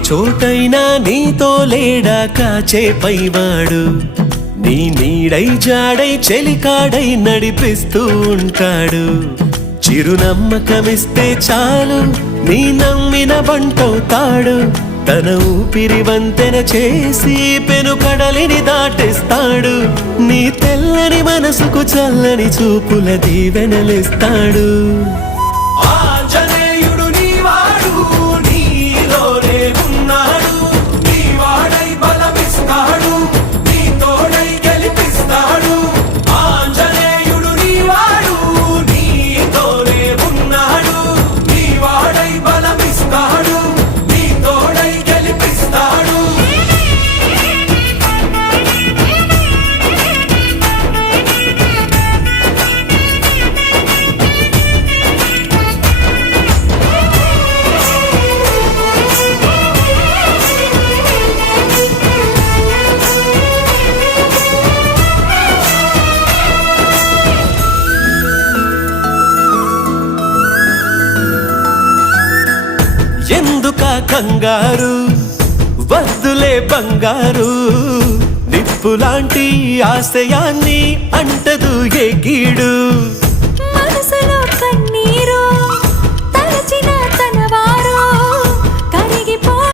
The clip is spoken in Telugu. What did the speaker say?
చోటైనా నీతో లేడా కాచే పైవాడు నీ నీడై జాడై చెలికాడై నడిపిస్తూ ఉంటాడు చిరునమ్మకమిస్తే చాలు నీ నమ్మిన బంటవుతాడు తన ఊపిరి వంతెన చేసి పెనుకడలిని దాటేస్తాడు నీ తెల్లని మనసుకు చల్లని చూపుల దీవెనలిస్తాడు ఆంజనేయుడు నీవాడు నీలోనే ఉన్నాడు నీవాడై బలమిస్తాడు నీ తోడై గెలిపిస్తాడు ఆంజనేయుడు నీవాడు నీతోనే ఉన్నాడు నీవాడై బలమిస్తాడు నీ తోడై గెలిపిస్తాడు ఎందుక కంగారు వద్దులే బంగారు నిప్పులాంటి ఆశయాన్ని అంటదు ఏ కీడు